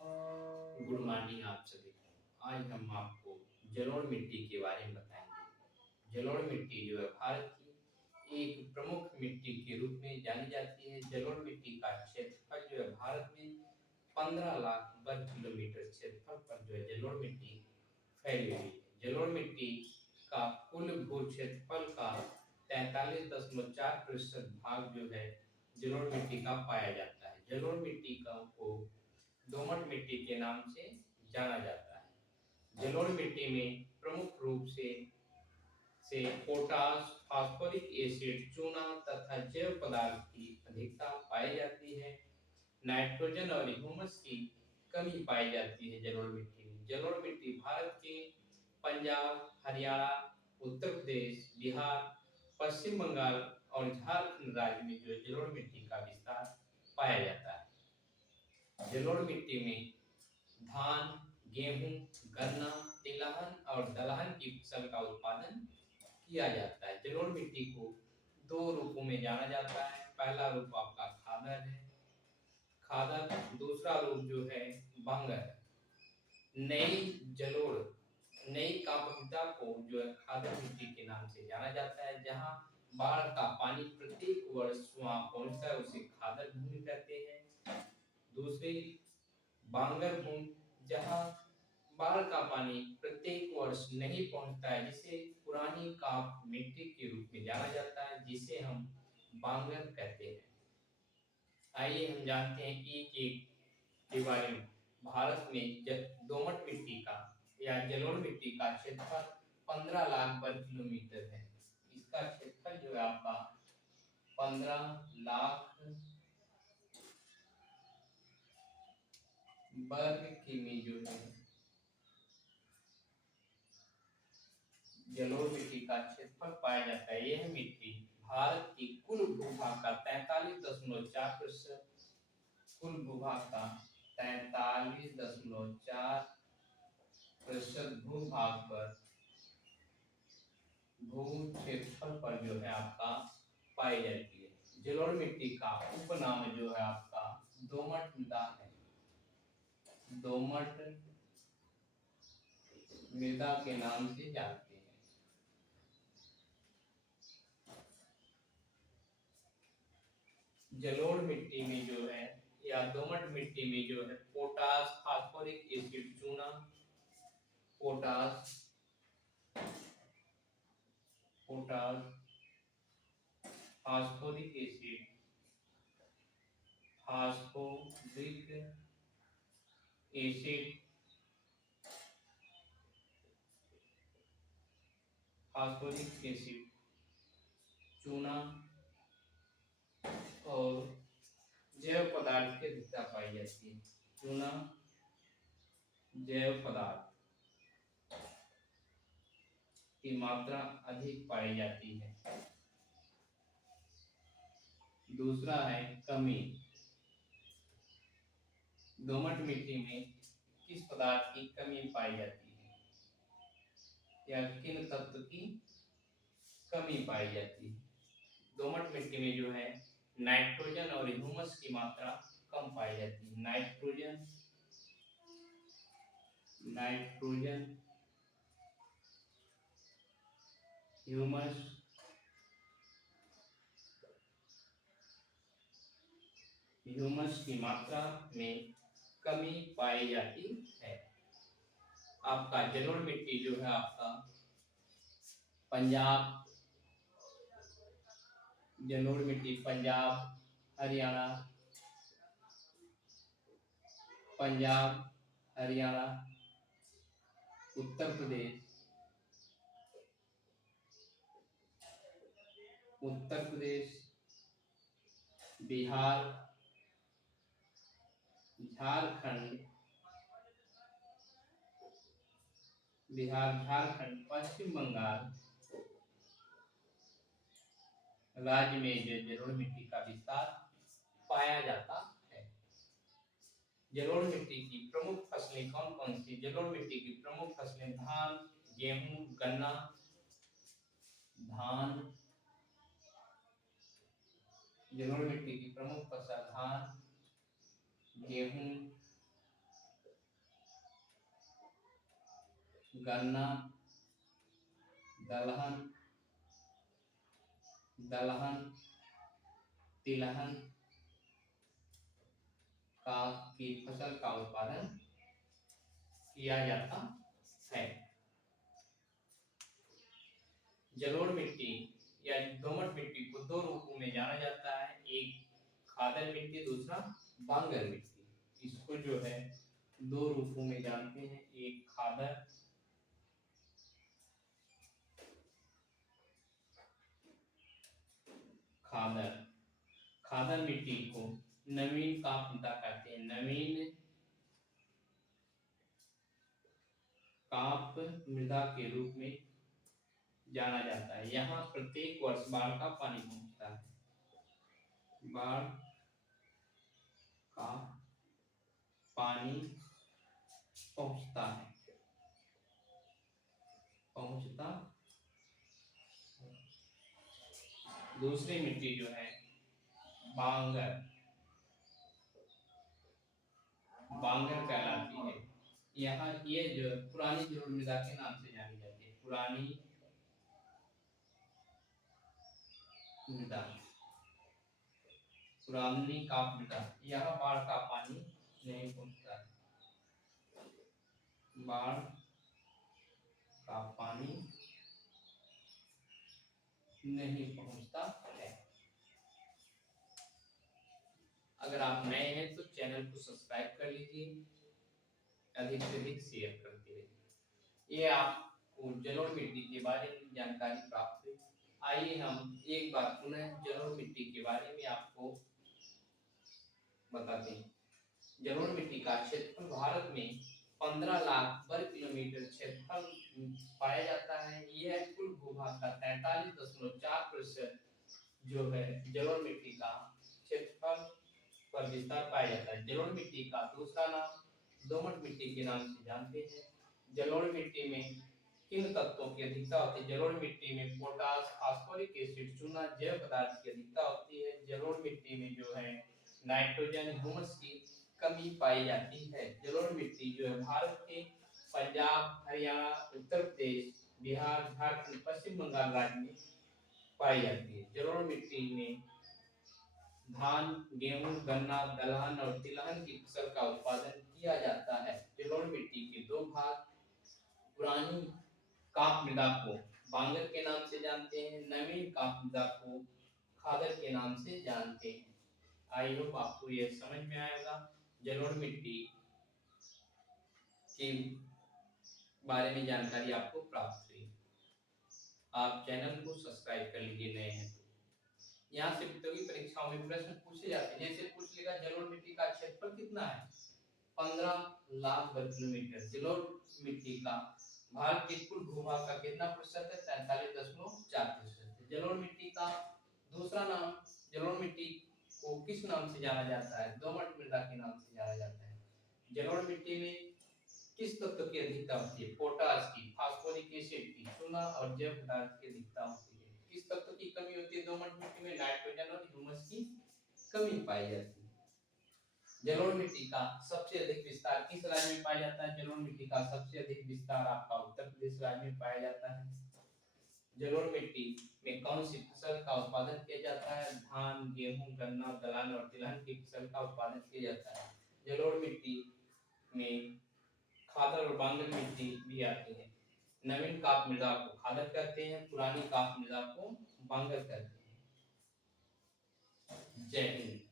Good morning आप सभी को। आज हम आपको जलोढ़ मिट्टी के बारे में बताएंगे। जलोढ़ मिट्टी जो है भारत की एक प्रमुख मिट्टी के रूप में जानी जाती है। जलोढ़ मिट्टी का क्षेत्रफल जो है भारत में 15 लाख वर्ग किलोमीटर क्षेत्रफल पर जो है जलोढ़ मिट्टी फैली हुई है। जलोढ़ मिट्टी का कुल भू क्षेत्रफल का 43.4% भाग जो है जलोढ़ मिट्टी का पाया जाता है। जलोढ़ मिट्टी को दोमट मिट्टी के नाम से जाना जाता है। जलोढ़ मिट्टी में प्रमुख रूप से पोटास, फास्फोरिक एसिड, चूना तथा जैव पदार्थ की अधिकता पाई जाती है। नाइट्रोजन और ह्यूमस की कमी पाई जाती है जलोढ़ मिट्टी में। जलोढ़ मिट्टी भारत के पंजाब, हरियाणा, उत्तर प्रदेश, बिहार, पश्चिम बंगाल और झारखंड राज्य में जो जलोढ़ मिट्टी का विस्तार पाया जाता है। जलोढ़ मिट्टी में धान, गेहूं, गन्ना, तिलहन और दलहन की फसल का उत्पादन किया जाता है। जलोढ़ मिट्टी को दो रूपों में जाना जाता है। पहला रूप आपका खादर है, खादर। दूसरा रूप जो है बंगर। नई जलोढ़, नई कापविता को जो है खादर मिट्टी के नाम से जाना जाता है। जहां बाढ़ का पानी प्रत्येक वर्ष वहां पहुंचता है उसे खादर भूमि कहते हैं। दूसरी बांगर भूमि, जहां बाढ़ का पानी प्रत्येक वर्ष नहीं पहुंचता है, जिसे पुरानी काप मिट्टी के रूप में जाना जाता है, जिसे हम बांगर कहते हैं। आइए हम जानते हैं एक एक के बारे में। भारत में दोमट मिट्टी का या जलोढ़ मिट्टी का क्षेत्रफल 15 लाख वर्ग किलोमीटर है। इसका क्षेत्रफल जो है आपका 15 लाख वर्ग किमी जो है जलोढ़ मिट्टी का क्षेत्रफल पाया जाता है। यह मिट्टी भारत की कुल भूभाग का 43.4%, कुल भूभाग का 43.4% भूभाग पर, भू क्षेत्रफल पर जो है आपका पाई जाती है। जलोढ़ मिट्टी का उपनाम जो है आपका दोमट मृदा है। दोमट मृदा के नाम से जानते हैं। जलोढ़ मिट्टी में जो है या दोमट मिट्टी में जो है पोटास, फास्फोरिक एसिड, चूना, potash, phosphoric acid, phosphoric acid, phosphoric acid, चूना और जैव पदार्थ की अधिकता पाई जाती है। चूना, जैव पदार्थ की मात्रा अधिक पाई जाती है। दूसरा है कमी। दोमट मिट्टी में किस पदार्थ की कमी पाई जाती है या किन तत्व की कमी पाई जाती है? दोमट मिट्टी में जो है नाइट्रोजन और ह्यूमस की मात्रा कम पाई जाती है। नाइट्रोजन, ह्यूमस की मात्रा में कमी पाई जाती है। आपका जलोढ़ मिट्टी जो है आपका पंजाब, जलोढ़ मिट्टी पंजाब, हरियाणा, पंजाब, हरियाणा, उत्तर प्रदेश, बिहार, झारखंड, पश्चिम बंगाल राज्य में जो जलोढ़ मिट्टी का विस्तार पाया जाता है। जलोढ़ मिट्टी की प्रमुख फसलें कौन कौन सी? जलोढ़ मिट्टी की प्रमुख फसलें धान, गेहूं, गन्ना, धान। जलोढ़ मिट्टी की प्रमुख फसल धान, गेहूं, गन्ना, दलहन, तिलहन की फसल का उत्पादन किया जाता है। जलोढ़ मिट्टी या दोमट मिट्टी को दो रूपों में जाना जाता है, एक खादर मिट्टी, दूसरा बांगर मिट्टी। इसको जो है दो रूपों में जानते हैं, एक खादर खादर मिट्टी को नवीन काप मृदा कहते हैं। नवीन काप मृदा के रूप में जाना जाता है। यहाँ प्रत्येक वर्ष बाढ़ का पानी पहुंचता है। बाढ़ का पानी पहुंचता दूसरी मिट्टी जो है बांगर कहलाती है। यहाँ ये जो पुरानी जलोढ़ मृदा के नाम से जानी जाती है, पुरानी काप मृदा। यहाँ बाढ़ का पानी नहीं पहुंचता है, बाढ़ का पानी नहीं पहुंचता है। अगर आप नए हैं तो चैनल को सब्सक्राइब कर लीजिए, अधिक से अधिक शेयर करते रहिए। ये आपको जलोढ़ मिट्टी के बारे में जानकारी प्राप्त हुई। आइए हम एक बार पुनः जलोढ़ मिट्टी के बारे में आपको बताते हैं। जलोढ़ मिट्टी का क्षेत्रफल भारत में 15 लाख वर्ग किलोमीटर क्षेत्रफल पाया जाता है। यह कुल भूभाग का 43.4% जो है जलोढ़ मिट्टी का क्षेत्रफल पर विस्तार पाया जाता है। जलोढ़ मिट्टी का दूसरा नाम दोमट मिट्टी के नाम से जानते हैं। जलोढ़ मिट्टी में किन तत्वों की अधिकता होती है? जलोढ़ मिट्टी में पोटास, फास्फोरिक एसिड, चूना जैव पदार्थ की अधिकता होती है। जलोढ़ मिट्टी में जो है नाइट्रोजन, ह्यूमस की कमी पाई जाती है। जलोढ़ मिट्टी जो है भारत के पंजाब, हरियाणा, उत्तर प्रदेश, बिहार, झारखंड, पश्चिम बंगाल राज्य में पाई जाती है। जलोढ़ मिट्टी में धान, गेहूं, गन्ना, दलहन और तिलहन की फसल का उत्पादन किया जाता है। जलोढ़ मिट्टी के दो भाग, पुरानी काप मृदा को बांगर के नाम से जानते हैं, नवीन काप मृदा को खादर के नाम से जानते हैं। आई होप आपको यह समझ में आएगा। जलोढ़ मिट्टी के बारे में जानकारी आपको प्राप्त हुई। आप चैनल को सब्सक्राइब कर लीजिए नए हैं तो। यहाँ से प्रतियोगी परीक्षाओं में प्रश्न पूछे जाते हैं, जैसे पूछ लेगा जलोढ़ मिट्टी का क्षेत्रफल कितना है? 15 लाख वर्ग किलोमीटर। जलोढ़ मिट्टी का भारत के कुल भूभाग का कितना प्रतिशत है? 43.4%। जलोढ़ मिट्टी का दूसरा नाम, जलोढ़ मिट्टी को किस नाम से जाना जाता है? दोमट मृदा के नाम से जाना जाता है। जलोढ़ मिट्टी में किस तत्व की अधिकता होती है? पोटास की, फास्फोरिक एसिड की, चूना और जैव पदार्थ की अधिकता होती है। किस तत्व की कमी होती है दोमट मिट्टी में? नाइट्रोजन और ह्यूमस की कमी पाई जाती है। जलोढ़ मिट्टी का सबसे अधिक विस्तार किस राज्य में पाया जाता है? जलोढ़ मिट्टी का सबसे अधिक विस्तार आपका उत्तर प्रदेश राज्य में पाया जाता है। जलोढ़ मिट्टी में कौन सी फसल का उत्पादन किया जाता है? धान, गेहूं, गन्ना, दलहन और तिलहन की फसल का उत्पादन किया जाता है। जलोढ़ मिट्टी में खादर और बांगर मिट्टी भी आती है। नवीन काप मृदा को खादर कहते हैं, पुरानी काप मृदा को बांगर कहते हैं। जय हिंद।